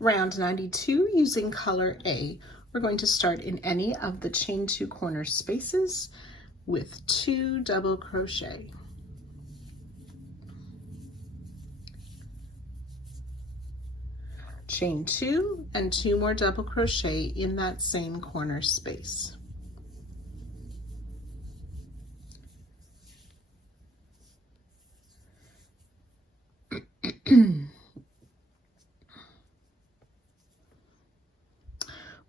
Round 92 using color A. We're going to start in any of the chain 2 corner spaces with 2 double crochet. Chain 2 and 2 more double crochet in that same corner space.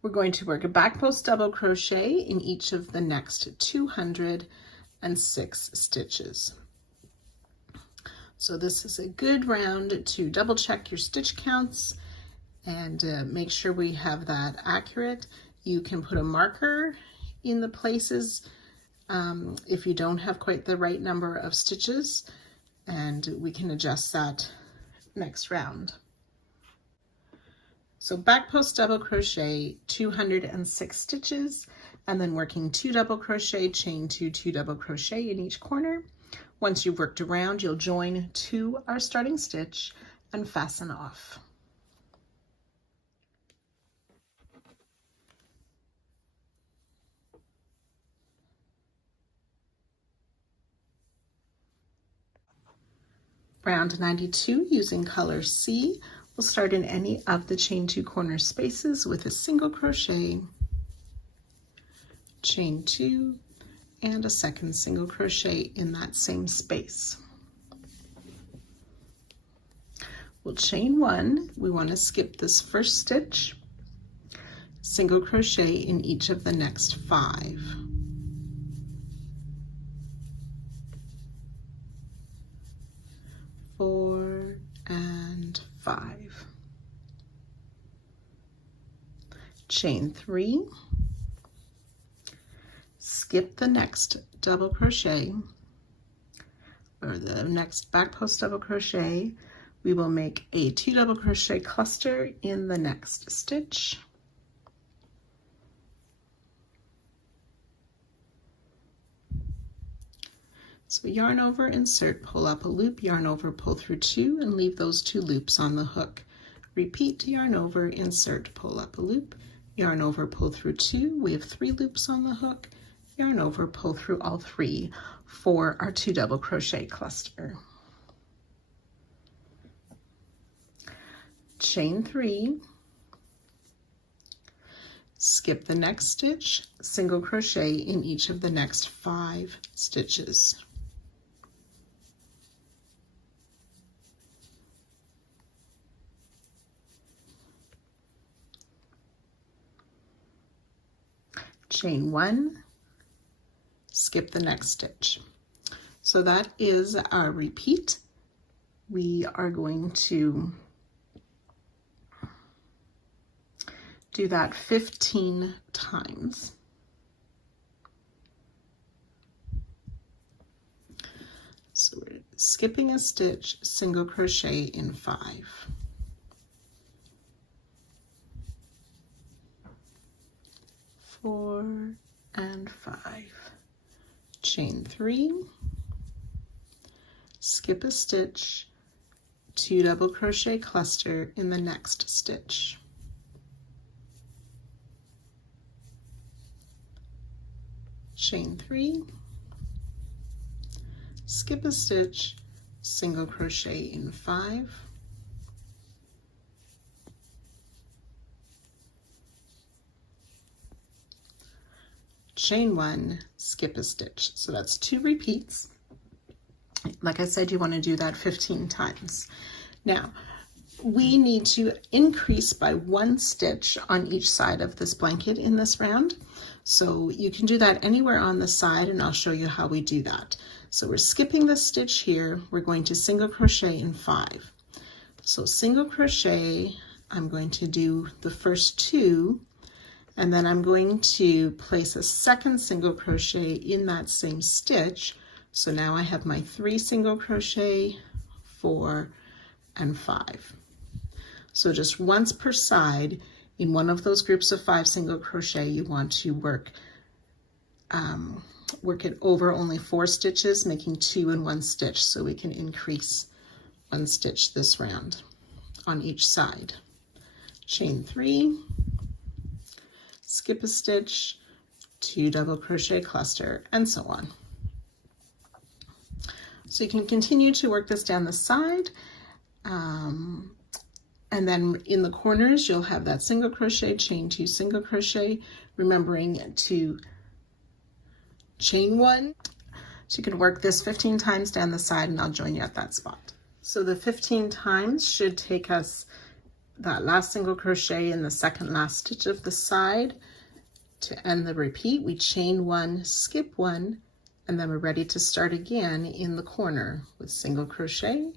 We're going to work a back post double crochet in each of the next 206 stitches. So this is a good round to double check your stitch counts and make sure we have that accurate. You can put a marker in the places if you don't have quite the right number of stitches, and we can adjust that next round. So back post double crochet 206 stitches, and then working 2 double crochet, chain 2, 2 double crochet in each corner. Once you've worked around, you'll join to our starting stitch and fasten off. Round 92 using color C. We'll start in any of the chain 2 corner spaces with a single crochet, chain 2, and a second single crochet in that same space. We'll chain 1. We want to skip this first stitch, single crochet in each of the next 5. Four and 5. Chain 3, skip the next double crochet or the next back post double crochet. We will make a 2 double crochet cluster in the next stitch. So yarn over, insert, pull up a loop, yarn over, pull through 2, and leave those 2 loops on the hook. Repeat, yarn over, insert, pull up a loop, yarn over, pull through 2. We have 3 loops on the hook, yarn over, pull through all 3 for our 2 double crochet cluster. Chain 3, skip the next stitch, single crochet in each of the next 5 stitches. Chain 1, skip the next stitch. So that is our repeat. We are going to do that 15 times. So we're skipping a stitch, single crochet in 5. 4 and 5. Chain 3, skip a stitch, 2 double crochet cluster in the next stitch. Chain 3, skip a stitch, single crochet in 5. Chain 1, skip a stitch. So that's 2 repeats. Like I said, you want to do that 15 times. Now, we need to increase by 1 stitch on each side of this blanket in this round. So you can do that anywhere on the side, and I'll show you how we do that. So we're skipping this stitch here. We're going to single crochet in 5. So single crochet, I'm going to do the first 2, and then I'm going to place a second single crochet in that same stitch. So now I have my 3 single crochet, 4 and 5. So just once per side in one of those groups of 5 single crochet, you want to work it over only 4 stitches, making 2 in 1 stitch, so we can increase 1 stitch this round on each side. chain 3, skip a stitch, 2 double crochet cluster, and so on. So you can continue to work this down the side, and then in the corners you'll have that single crochet, chain 2, single crochet, remembering to chain 1. So you can work this 15 times down the side, and I'll join you at that spot. So the 15 times should take us that last single crochet in the second last stitch of the side. To end the repeat, we chain 1, skip 1, and then we're ready to start again in the corner with single crochet,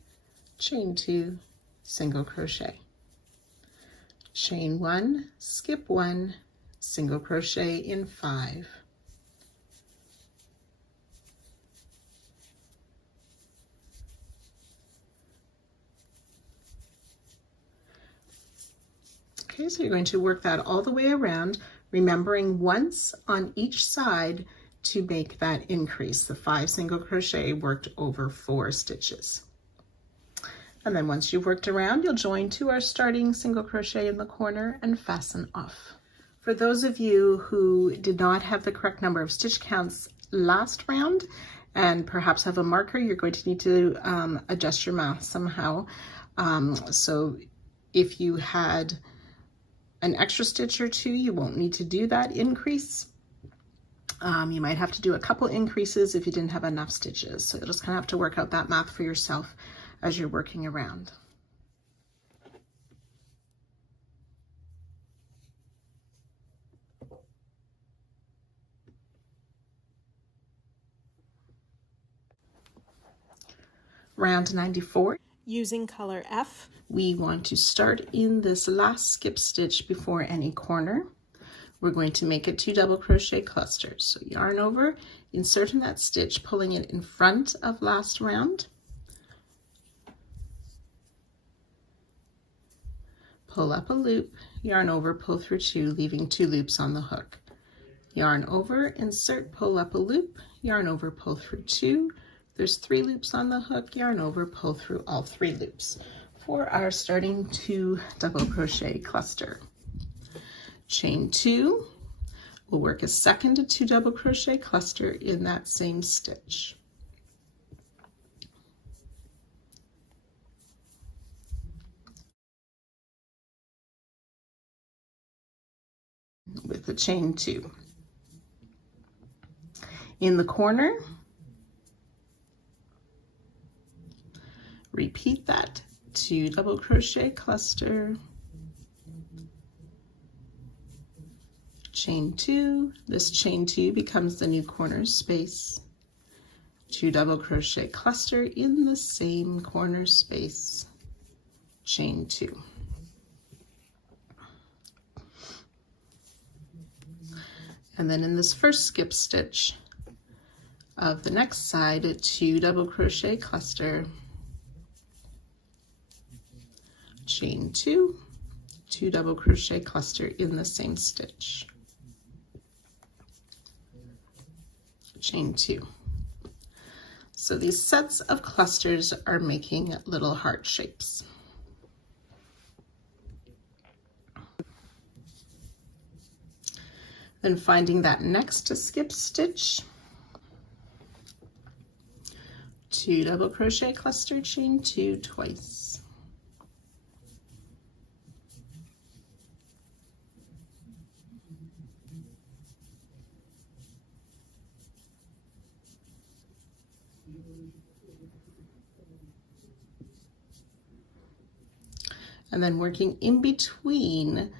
chain 2, single crochet, chain 1, skip 1, single crochet in 5, okay, so you're going to work that all the way around, remembering once on each side to make that increase, the 5 single crochet worked over 4 stitches. And then once you've worked around, you'll join to our starting single crochet in the corner and fasten off. For those of you who did not have the correct number of stitch counts last round and perhaps have a marker, you're going to need to adjust your math somehow. So if you had an extra stitch or 2, you won't need to do that increase. You might have to do a couple increases if you didn't have enough stitches. So you'll just kind of have to work out that math for yourself as you're working around. Round 94. Using color F, we want to start in this last skip stitch before any corner. We're going to make a 2 double crochet clusters. So yarn over, insert in that stitch, pulling it in front of last round. Pull up a loop, yarn over, pull through 2, leaving 2 loops on the hook. Yarn over, insert, pull up a loop, yarn over, pull through 2. There's 3 loops on the hook, yarn over, pull through all 3 loops for our starting 2 double crochet cluster. Chain 2, we'll work a second 2 double crochet cluster in that same stitch. With the chain 2. In the corner, repeat that 2 double crochet cluster, chain 2, this chain 2 becomes the new corner space, 2 double crochet cluster in the same corner space, chain 2. And then in this first skip stitch of the next side, 2 double crochet cluster, chain 2, 2 double crochet cluster in the same stitch, chain 2. So these sets of clusters are making little heart shapes. Then finding that next skip stitch, 2 double crochet cluster, chain 2 twice. And then working in between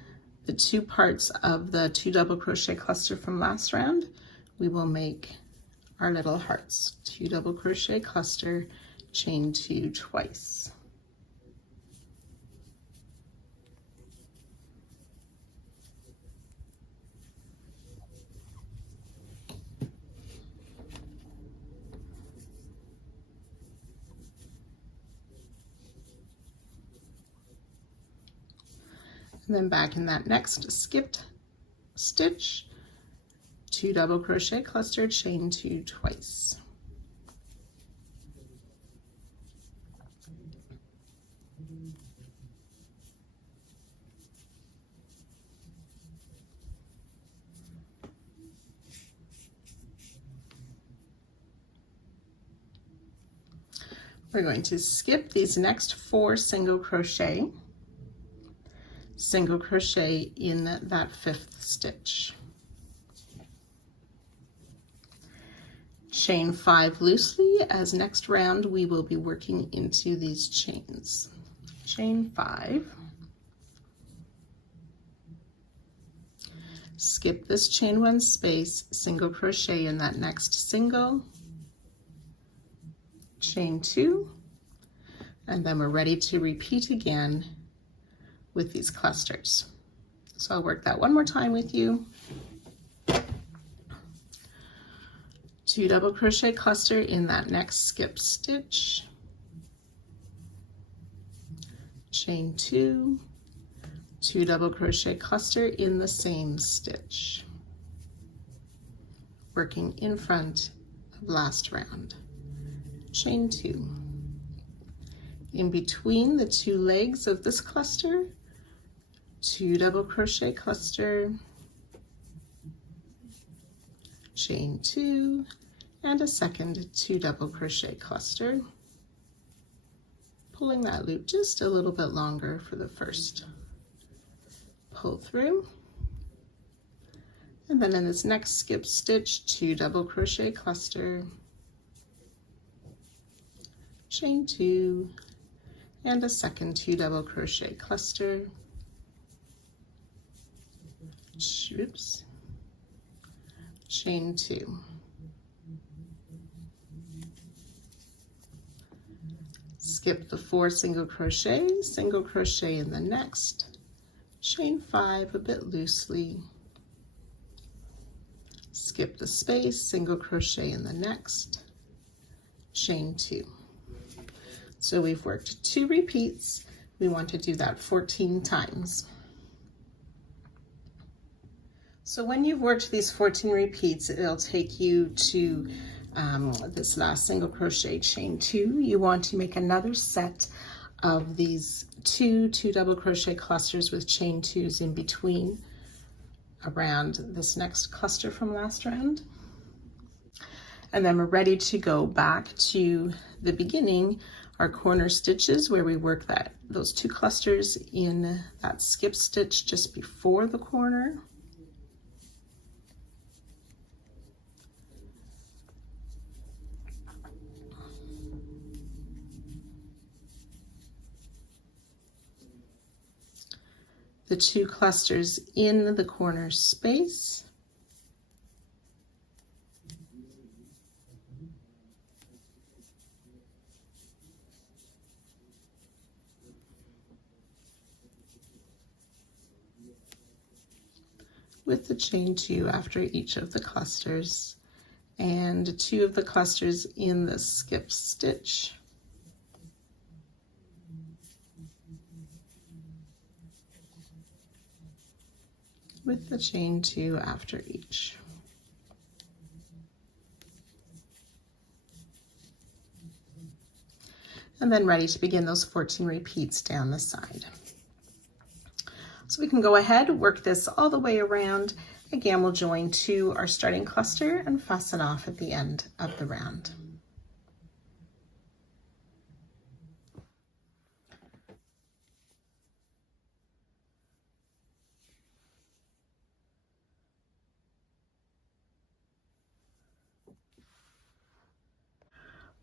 the 2 parts of the 2 double crochet cluster from last round, we will make our little hearts. 2 double crochet cluster, chain 2 twice. And then back in that next skipped stitch, 2 double crochet cluster, chain 2 twice. We're going to skip these next 4 single crochet in that 5th stitch. Chain 5 loosely, as next round we will be working into these chains. Chain 5, skip this chain 1 space, single crochet in that next single, chain 2, and then we're ready to repeat again with these clusters. So I'll work that one more time with you. 2 double crochet cluster in that next skip stitch, chain 2, 2 double crochet cluster in the same stitch, working in front of last round, chain 2. In between the 2 legs of this cluster, 2 double crochet cluster, chain 2, and a second 2 double crochet cluster, pulling that loop just a little bit longer for the first pull through. And then in this next skip stitch, 2 double crochet cluster, chain 2, and a second 2 double crochet cluster, oops, chain 2. Skip the 4 single crochet in the next, chain 5 a bit loosely, skip the space, single crochet in the next, chain 2. So we've worked 2 repeats. We want to do that 14 times. So when you've worked these 14 repeats, it'll take you to this last single crochet, chain 2. You want to make another set of these 2 double crochet clusters with chain 2s in between around this next cluster from last round. And then we're ready to go back to the beginning, our corner stitches, where we work those 2 clusters in that skip stitch just before the corner. The 2 clusters in the corner space, with the chain 2 after each of the clusters, and 2 of the clusters in the skip stitch, with the chain 2 after each. And then ready to begin those 14 repeats down the side. So we can go ahead, work this all the way around. Again, we'll join to our starting cluster and fasten off at the end of the round.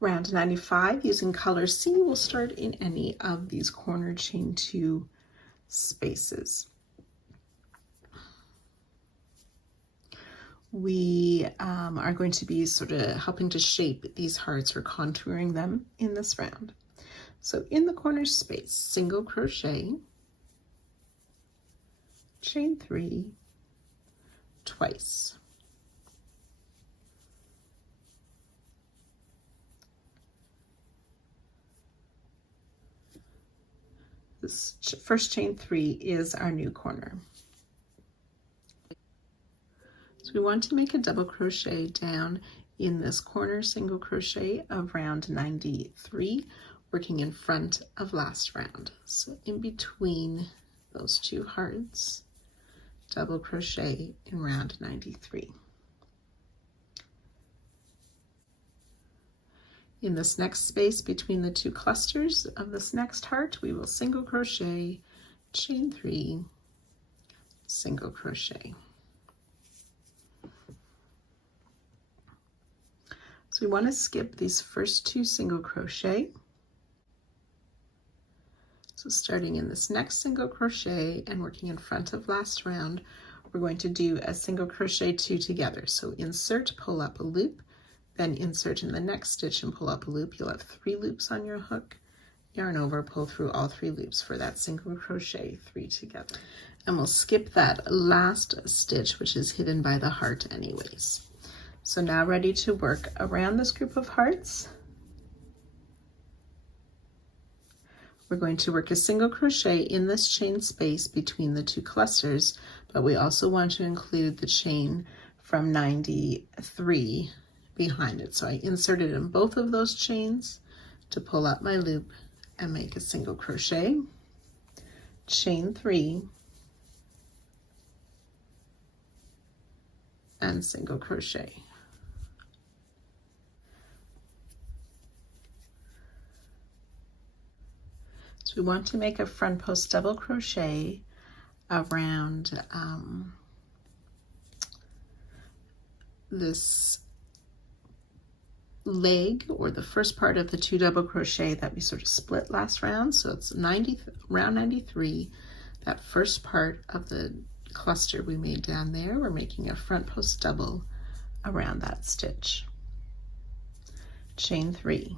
Round 95, using color C, we'll start in any of these corner chain 2 spaces. We are going to be sort of helping to shape these hearts or contouring them in this round. So in the corner space, single crochet, chain 3 twice. This first chain 3 is our new corner. So we want to make a double crochet down in this corner single crochet of round 93, working in front of last round. So in between those 2 hearts, double crochet in round 93. In this next space between the two clusters of this next heart, we will single crochet, chain 3, single crochet. So we want to skip these first 2 single crochet. So starting in this next single crochet and working in front of last round, we're going to do a single crochet 2 together. So insert, pull up a loop, then insert in the next stitch and pull up a loop. You'll have 3 loops on your hook, yarn over, pull through all 3 loops for that single crochet 3 together. And we'll skip that last stitch, which is hidden by the heart anyways. So now ready to work around this group of hearts. We're going to work a single crochet in this chain space between the 2 clusters, but we also want to include the chain from 93 behind it. So I inserted in both of those chains to pull up my loop and make a single crochet, chain 3, and single crochet. So we want to make a front post double crochet around this leg, or the first part of the 2 double crochet that we sort of split last round. So it's round 93, that first part of the cluster we made down there. We're making a front post double around that stitch, chain 3.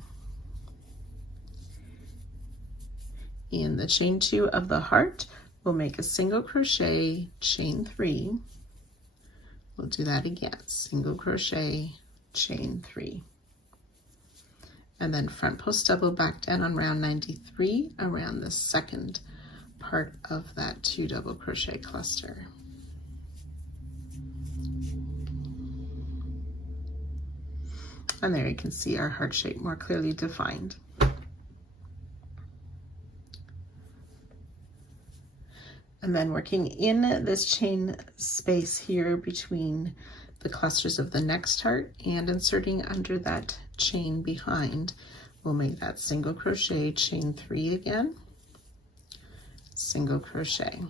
In the chain 2 of the heart, we'll make a single crochet, chain 3. We'll do that again, single crochet, chain 3. And then front post double back down on round 93 around the second part of that 2 double crochet cluster. And there you can see our heart shape more clearly defined. And then working in this chain space here between the clusters of the next heart and inserting under that chain behind, we'll make that single crochet, chain 3 again, single crochet.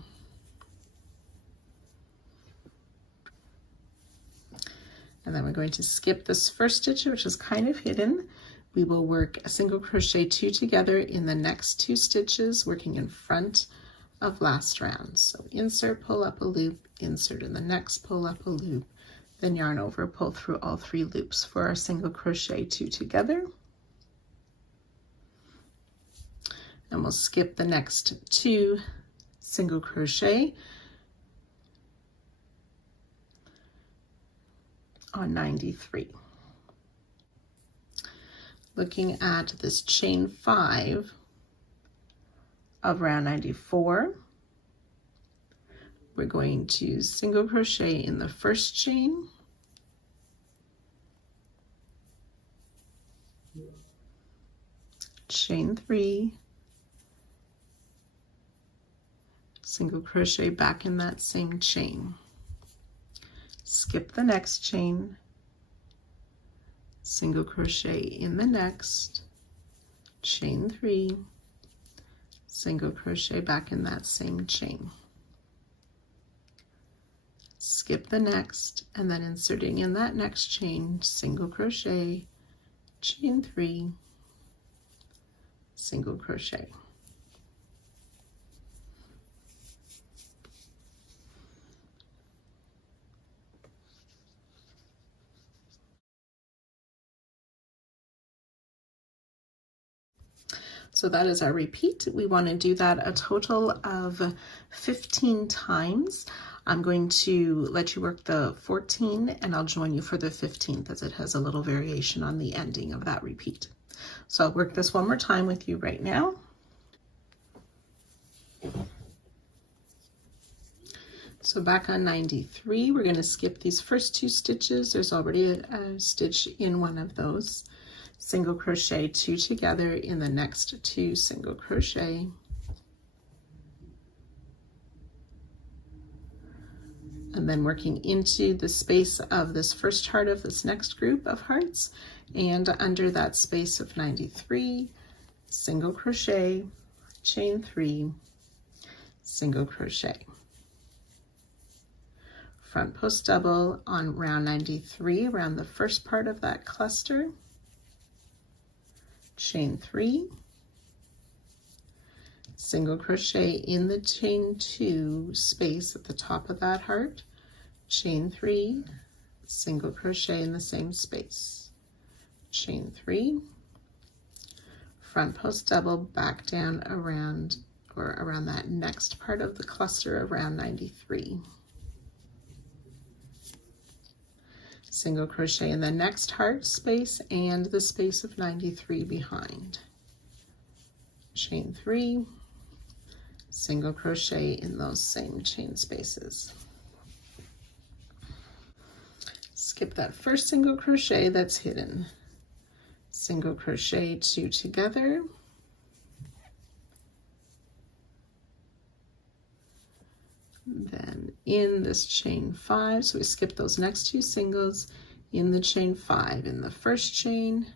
And then we're going to skip this first stitch, which is kind of hidden. We will work a single crochet 2 together in the next 2 stitches, working in front of last round. So insert, pull up a loop, insert in the next, pull up a loop, then yarn over, pull through all 3 loops for our single crochet 2 together. And we'll skip the next 2 single crochet on 93. Looking at this chain 5 of round 94, we're going to single crochet in the first chain, chain 3, single crochet back in that same chain, skip the next chain, single crochet in the next, chain 3, single crochet back in that same chain, skip the next, and then inserting in that next chain, single crochet, chain 3, single crochet. So that is our repeat. We want to do that a total of 15 times. I'm going to let you work the 14 and I'll join you for the 15th, as it has a little variation on the ending of that repeat. So I'll work this one more time with you right now. So back on 93, we're going to skip these first 2 stitches. There's already a stitch in one of those. Single crochet 2 together in the next 2 single crochet, and then working into the space of this first heart of this next group of hearts, and under that space of 93, single crochet, chain 3, single crochet. Front post double on round 93, around the first part of that cluster, chain 3, single crochet in the chain 2 space at the top of that heart, chain 3, single crochet in the same space, chain 3, front post double back down around that next part of the cluster around 93. Single crochet in the next heart space and the space of 93 behind. Chain 3, single crochet in those same chain spaces. Skip that first single crochet that's hidden. Single crochet 2 together. Then in this chain 5, so we skip those next 2 singles, in the chain 5, in the first chain,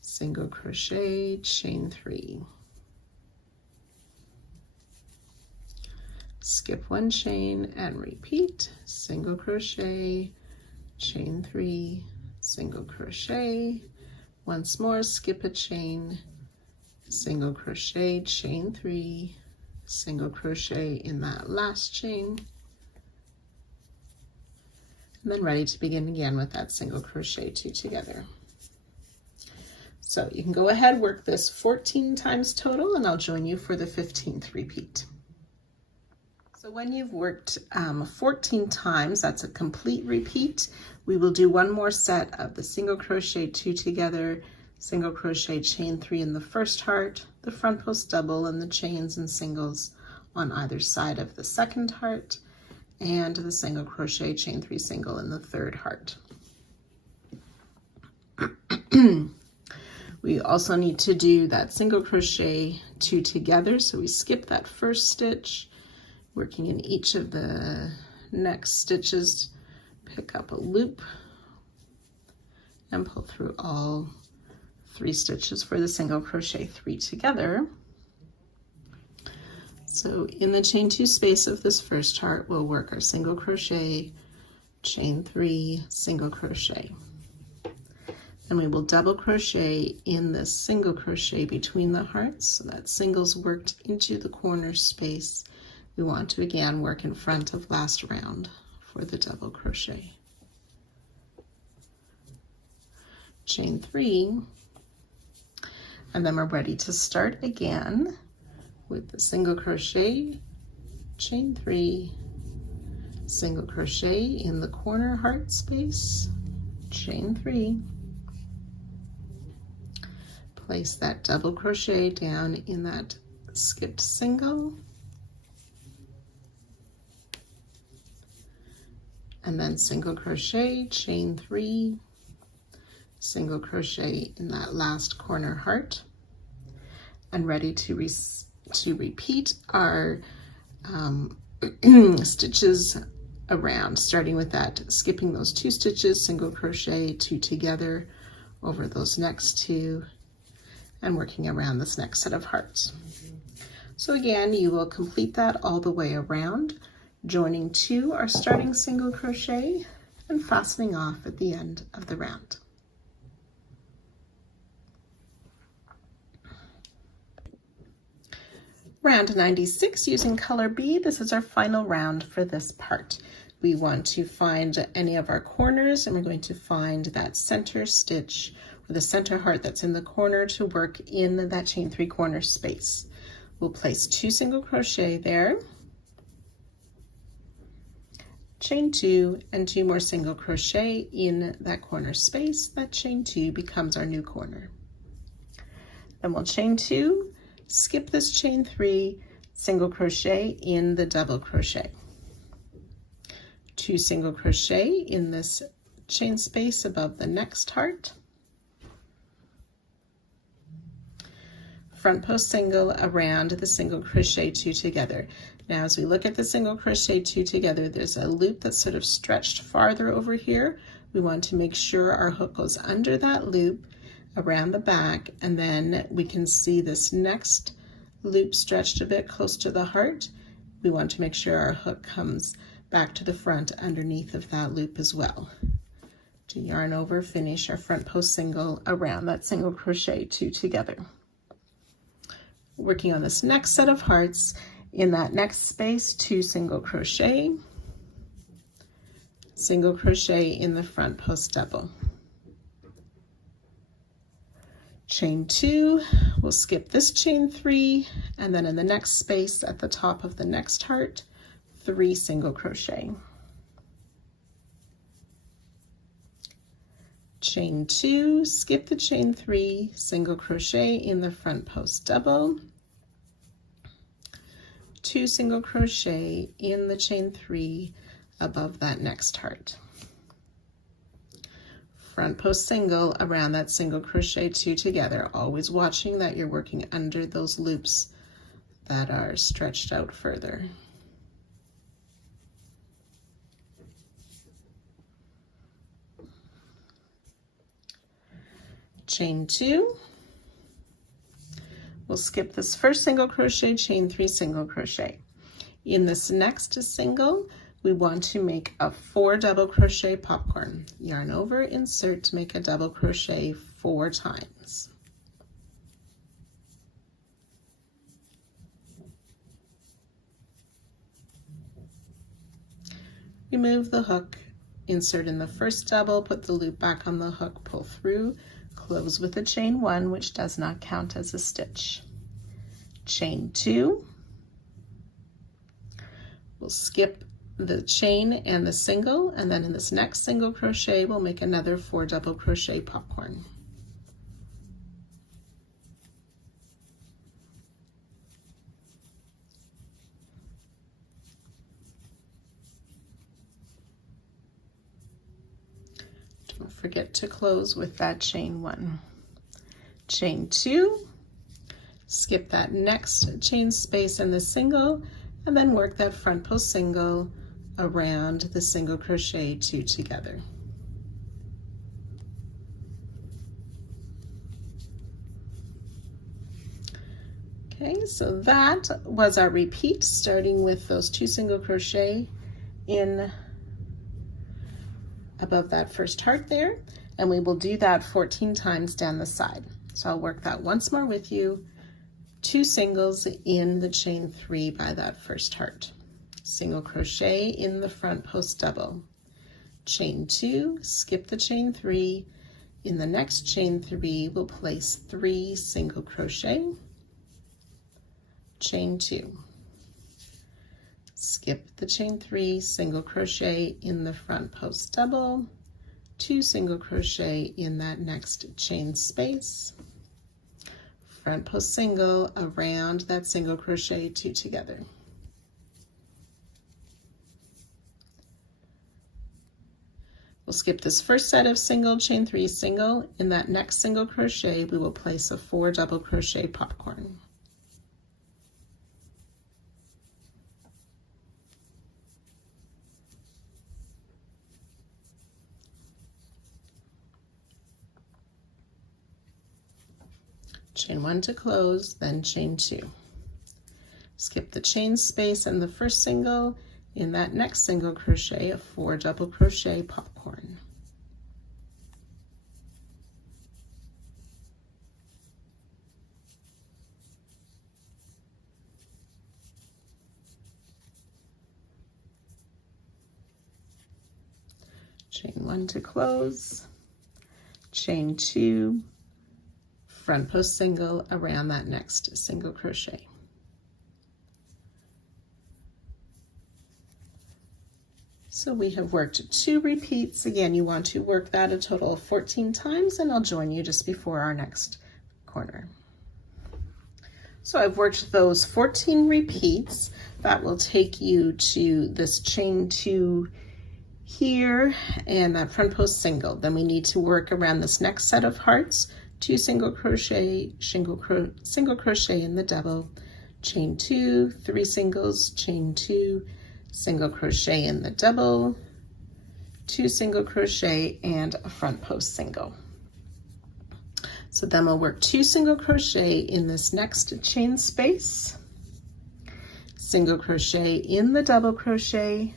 single crochet, chain 3. Skip 1 chain and repeat, single crochet, chain 3, single crochet, once more, skip a chain, single crochet, chain 3, single crochet in that last chain, and then ready to begin again with that single crochet 2 together. So you can go ahead, work this 14 times total, and I'll join you for the 15th repeat. So when you've worked 14 times, that's a complete repeat. We will do one more set of the single crochet 2 together, single crochet, chain 3 in the first heart, the front post double, and the chains and singles on either side of the second heart, and the single crochet, chain 3 single in the third heart. We also need to do that single crochet 2 together, so we skip that first stitch, working in each of the next stitches, pick up a loop and pull through all 3 stitches for the single crochet 3 together. So in the chain 2 space of this first heart, we'll work our single crochet, chain 3, single crochet. And we will double crochet in this single crochet between the hearts, so that singles worked into the corner space. We want to again work in front of last round for the double crochet. Chain 3, and then we're ready to start again with the single crochet, chain 3, single crochet in the corner heart space, chain 3, place that double crochet down in that skipped single, and then single crochet, chain 3, single crochet in that last corner heart, and ready to repeat our stitches around, starting with that, skipping those 2 stitches, single crochet 2 together over those next 2, and working around this next set of hearts. So again, you will complete that all the way around, joining 2 our starting single crochet and fastening off at the end of the round. Round 96 using color B. This is our final round for this part. We want to find any of our corners, and we're going to find that center stitch or the center heart that's in the corner to work in that chain 3 corner space. We'll place 2 single crochet there, chain 2, and 2 more single crochet in that corner space. That chain 2 becomes our new corner. Then we'll chain 2, skip this chain 3, single crochet in the double crochet, 2 single crochet in this chain space above the next heart, front post single around the single crochet 2 together. Now as we look at the single crochet 2 together, there's a loop that's sort of stretched farther over here. We want to make sure our hook goes under that loop around the back, and then we can see this next loop stretched a bit close to the heart. We want to make sure our hook comes back to the front underneath of that loop as well. To yarn over, finish our front post single around that single crochet 2 together. Working on this next set of hearts, in that next space, 2 single crochet in the front post double. Chain 2, we'll skip this chain 3, and then in the next space at the top of the next heart, 3 single crochet. Chain 2, skip the chain 3, single crochet in the front post double, 2 single crochet in the chain 3 above that next heart. Front post single around that single crochet 2 together, always watching that you're working under those loops that are stretched out further. Chain 2, we'll skip this first single crochet, chain 3 single crochet. In this next single, we want to make a 4 double crochet popcorn. Yarn over, insert to make a double crochet 4 times. Remove the hook, insert in the first double, put the loop back on the hook, pull through, close with a chain 1, which does not count as a stitch. Chain 2, we'll skip the chain and the single, and then in this next single crochet we'll make another 4 double crochet popcorn. Don't forget to close with that chain 1. Chain 2, skip that next chain space in the single, and then work that front post single around the single crochet 2 together. Okay, so that was our repeat, starting with those 2 single crochet in above that first heart there, and we will do that 14 times down the side. So I'll work that once more with you. 2 singles in the chain 3 by that first heart. Single crochet in the front post double. Chain 2, skip the chain 3. In the next chain 3, we'll place 3 single crochet. Chain 2. Skip the chain 3, single crochet in the front post double. 2 single crochet in that next chain space. Front post single around that single crochet 2 together. We'll skip this first set of single, chain 3 single. In that next single crochet, we will place a 4 double crochet popcorn. Chain 1 to close, then chain 2. Skip the chain space in the first single. In that next single crochet, a 4 double crochet popcorn. Chain 1 to close, chain 2, front post single around that next single crochet. So we have worked 2 repeats. Again, you want to work that a total of 14 times, and I'll join you just before our next corner. So I've worked those 14 repeats. That will take you to this chain 2 here and that front post single. Then we need to work around this next set of hearts, 2 single crochet, single crochet in the double, chain 2, 3 singles, chain 2, single crochet in the double, 2 single crochet, and a front post single. So then we'll work 2 single crochet in this next chain space, single crochet in the double crochet,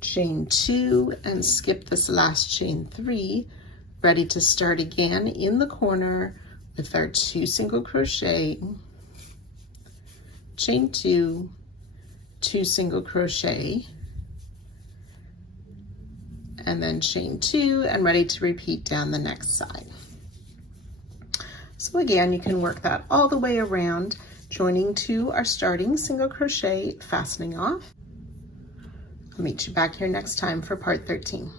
chain 2, and skip this last chain 3, ready to start again in the corner with our 2 single crochet, chain 2, 2 single crochet, and then chain 2, and ready to repeat down the next side. So again, you can work that all the way around, joining to our starting single crochet, fastening off. I'll meet you back here next time for part 13.